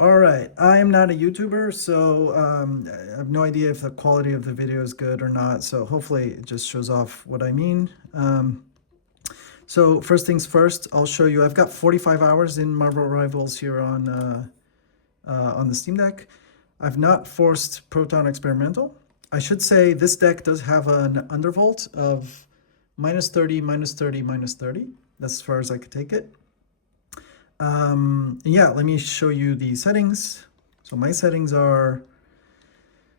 All right, I am not a YouTuber, so I have no idea if the quality of the video is good or not. So hopefully it just shows off what I mean. So first things first, I'll show you. I've got 45 hours in Marvel Rivals here on the Steam Deck. I've not forced Proton Experimental. I should say this deck does have an undervolt of minus 30, minus 30, minus 30. That's as far as I could take it. Yeah, let me show you the settings. So my settings are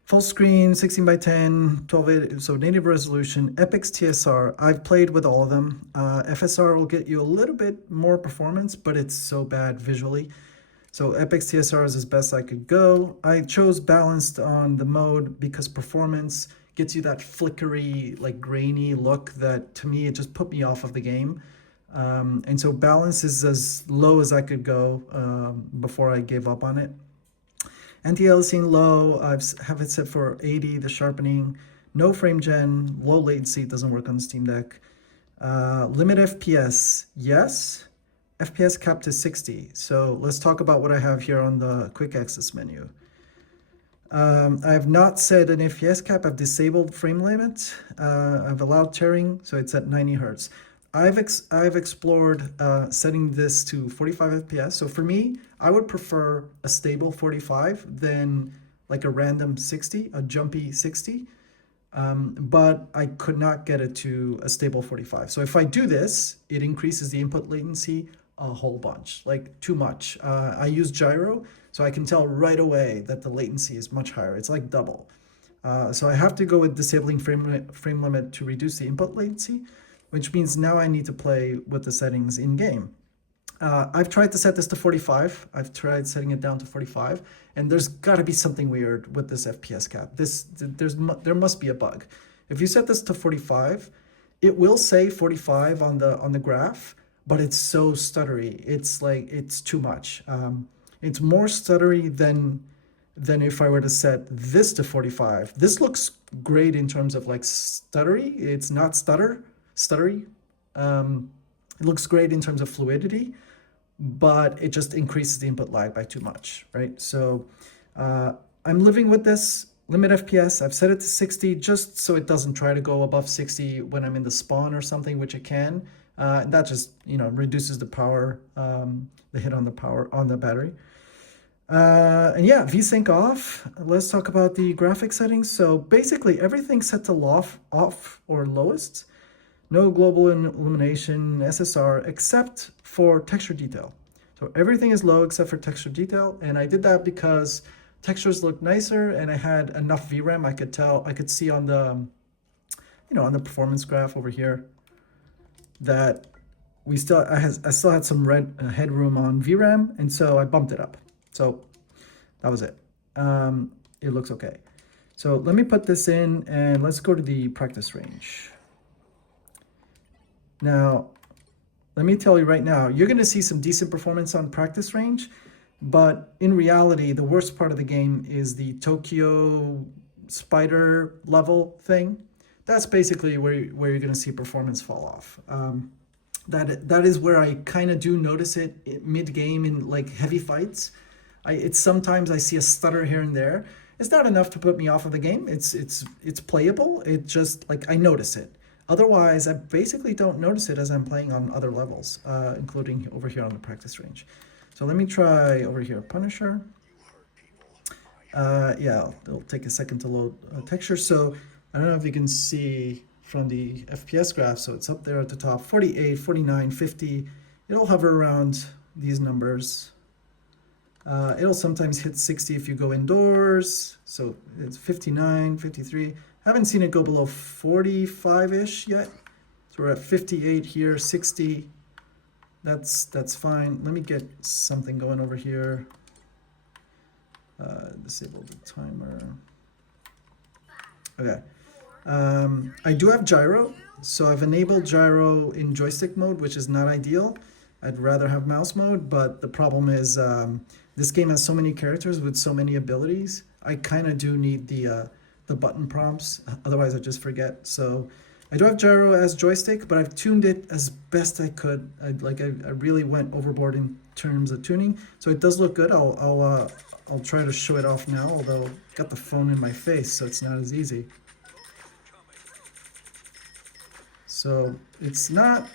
full screen, 16 by 10, 12, so native resolution, Epic's TSR. I've played with all of them. FSR will get you a little bit more performance, but it's so bad visually. So Epic's TSR is as best I could go. I chose balanced on the mode because performance gets you that flickery, like grainy look that to me, it just put me off of the game. And so balance is as low as I could go before I gave up on it. Anti-aliasing low, I have it set for 80, the sharpening, no frame gen, low latency, it doesn't work on the Steam Deck. Limit FPS, yes. FPS capped to 60. So let's talk about what I have here on the quick access menu. I have not set an FPS cap, I've disabled frame limit. I've allowed tearing, so it's at 90 Hertz. I've explored setting this to 45 FPS. So for me, I would prefer a stable 45 than like a random 60, a jumpy 60. But I could not get it to a stable 45. So if I do this, it increases the input latency a whole bunch, like too much. I use gyro, so I can tell right away that the latency is much higher. It's like double. So I have to go with disabling frame limit to reduce the input latency, which means now I need to play with the settings in game. I've tried to set this to 45. I've tried setting it down to 45, and there's got to be something weird with this FPS cap. There must be a bug. If you set this to 45, it will say 45 on the graph, but it's so stuttery. It's like it's too much. It's more stuttery than if I were to set this to 45. This looks great in terms of like stuttery. It's not stuttery. It looks great in terms of fluidity, but it just increases the input lag by too much, right? So I'm living with this limit FPS. I've set it to 60 just so it doesn't try to go above 60 when I'm in the spawn or something, which it can. That just, reduces the power, the hit on the power on the battery. And yeah, VSync off. Let's talk about the graphic settings. So basically everything's set to off or lowest. No global illumination, SSR, except for texture detail. So everything is low except for texture detail. And I did that because textures look nicer and I had enough VRAM. I could see on the, on the performance graph over here that I still had some headroom on VRAM. And so I bumped it up. So that was it. It looks okay. So let me put this in and let's go to the practice range. Now, let me tell you right now, you're going to see some decent performance on practice range, but in reality, the worst part of the game is the Tokyo spider level thing. That's basically where you're going to see performance fall off. That is where I kind of do notice it mid-game in like heavy fights. It's sometimes I see a stutter here and there. It's not enough to put me off of the game. It's playable. It just like I notice it. Otherwise, I basically don't notice it as I'm playing on other levels, including over here on the practice range. So let me try over here, Punisher. Yeah, it'll take a second to load texture. So I don't know if you can see from the FPS graph. So it's up there at the top, 48, 49, 50. It'll hover around these numbers. It'll sometimes hit 60 if you go indoors. So it's 59, 53. Haven't seen it go below 45-ish yet. So we're at 58 here, 60. That's fine. Let me get something going over here. Disable the timer. Okay. I do have gyro. So I've enabled gyro in joystick mode, which is not ideal. I'd rather have mouse mode, but the problem is this game has so many characters with so many abilities. I kind of do need the button prompts, otherwise I just forget. So I do have gyro as joystick, but I've tuned it as best I could. I really went overboard in terms of tuning, so it does look good. I'll try to show it off now, although I've got the phone in my face, so it's not as easy. So it's not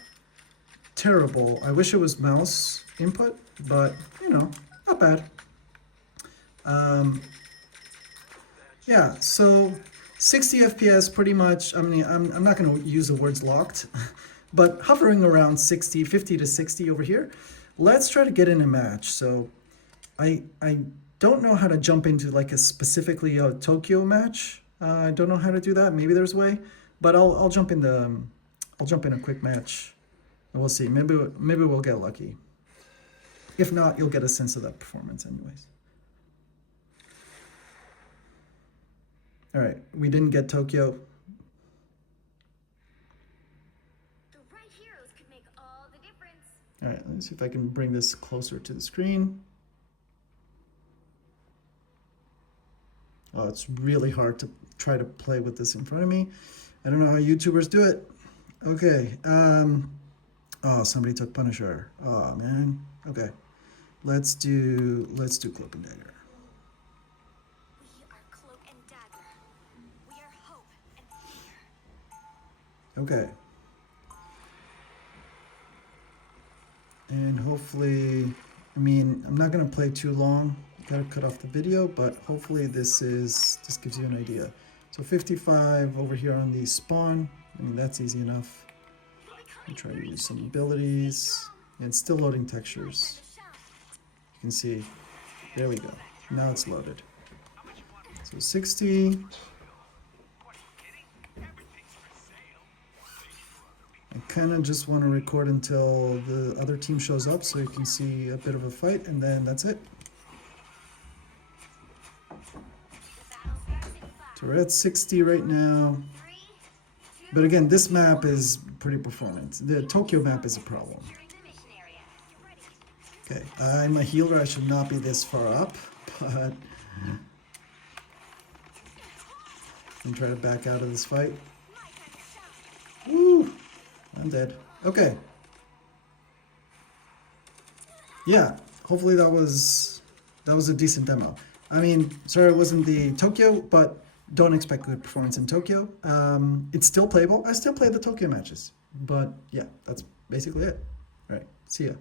terrible. I wish it was mouse input, but you know, not bad. Yeah, so 60 FPS pretty much. I mean, I'm not going to use the words locked, but hovering around 60, 50 to 60 over here. Let's try to get in a match. So I don't know how to jump into like a specifically a Tokyo match. I don't know how to do that. Maybe there's a way, but I'll jump in a quick match. And we'll see. Maybe we'll get lucky. If not, you'll get a sense of that performance anyways. All right, we didn't get Tokyo. The right heroes could make all the difference. All right, let's see if I can bring this closer to the screen. Oh, it's really hard to try to play with this in front of me. I don't know how YouTubers do it. Okay. Oh, somebody took Punisher. Oh man. Okay. Let's do Cloak and Dagger. We are Cloak and Dagger. We are hope and fear. Okay. And hopefully, I mean, I'm not gonna play too long. Gotta cut off the video, but hopefully this gives you an idea. So 55 over here on the spawn. I mean, that's easy enough. I'll try to use some abilities. And it's still loading textures. You can see, there we go. Now it's loaded. So 60. I kind of just want to record until the other team shows up so you can see a bit of a fight, and then that's it. So we're at 60 right now. But again, this map is pretty performant. The Tokyo map is a problem. Okay, I'm a healer. I should not be this far up, but I'm trying to back out of this fight. Woo! I'm dead. Okay. Yeah, hopefully that was a decent demo. I mean, sorry it wasn't the Tokyo, but don't expect good performance in Tokyo. It's still playable. I still play the Tokyo matches. But yeah, that's basically it. All right, see ya.